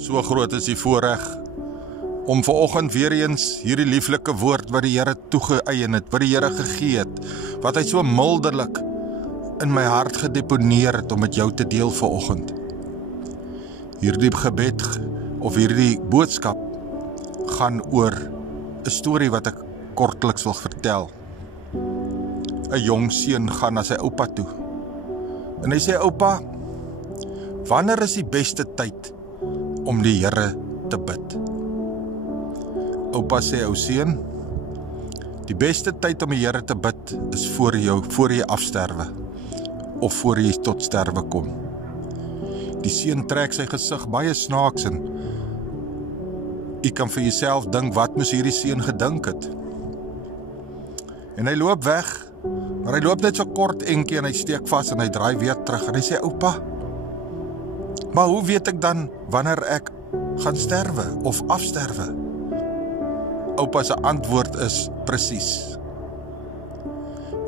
So groot is die voorreg om vanoggend weer eens hierdie lieflike woord wat die Here toegeëien het, wat die Here gegee het, wat hy so milderlik in my hart gedeponeer het om met jou te deel vanoggend. Hierdie gebed of hierdie boodskap gaan oor 'n storie wat ek kortliks wil vertel. 'n Jong seun gaan na sy oupa toe. En hy sê, oupa, wanneer is die beste tyd om die Here te bid? Oupa sê, ou seun, die beste tyd om die Here te bid is voor jy afsterwe, of voor jy tot sterwe kom. Die seun trek sy gesig baie snaaks en jy kan vir jouself dink, wat moes hierdie seun gedink het? En hy loop weg, maar hy loop net so kort enkie en hy steek vas en hy draai weer terug en hy sê, oupa, maar hoe weet ek dan wanneer ek gaan sterwe of afsterwe? Oupa se antwoord is presies.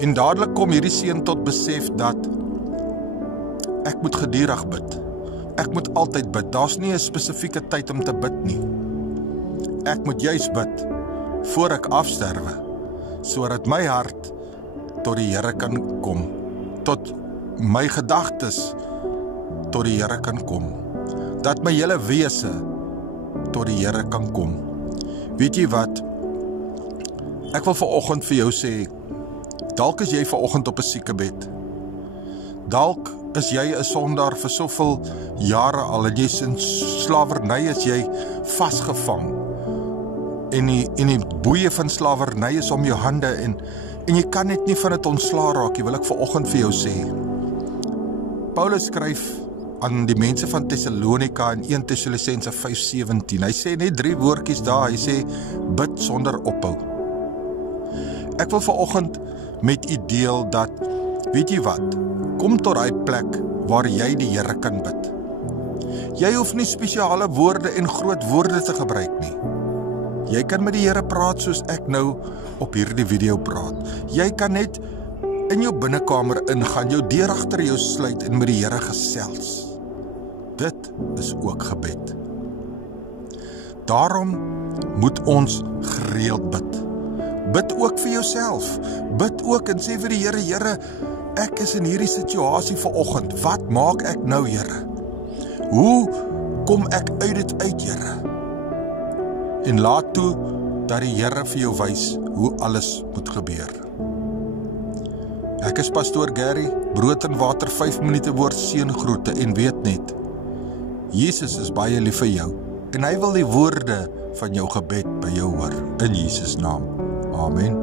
En dadelik kom hierdie seun tot besef dat ek moet gedurig bid. Ek moet altyd bid. Daar's nie 'n spesifieke tyd om te bid nie. Ek moet juis bid voor ek afsterwe, sodat my hart tot die Here kan kom, tot my gedagtes tot die Here kan kom, dat my hele wese tot die Here kan kom. Weet jy wat? Ek wil vanoggend vir jou sê, dalk is jy vanoggend op 'n siekebed. Dalk is jy 'n sondaar vir soveel jare al en jy's in slawerny, is jy vasgevang. En die boeie van slawerny is om jou hande en jy kan net nie van dit ontslaa raak nie, wil ek vanoggend vir jou sê. Paulus skryf aan die mense van Thessalonika in 1 Thessalonisense 5:17. Hy sê net 3 woordjies daar, hy sê bid sonder ophou. Ek wil vanoggend met u deel dat, weet jy wat, kom tot daai plek waar jy die Here kan bid. Jy hoef nie spesiale woorde en groot woorde te gebruik nie. Jy kan met die Here praat soos ek nou op hierdie video praat. Jy kan net in jou binnekamer ingaan, jou deur agter jou sluit en met die Here gesels. Dit is ook gebed. Daarom moet ons gereeld bid. Bid ook vir jouself. Bid ook en sê vir die Here, Here, ek is in hierdie situasie vanoggend. Wat maak ek nou, Here? Hoe kom ek uit dit uit, Here? En laat toe dat die Here vir jou wys hoe alles moet gebeur. Ek is pastoor Gary, brood en water 5 minute woord seëngroete en weet net, Jesus is baie lief vir jou en hy wil die woorde van jou gebed by jou hoor, in Jesus naam. Amen.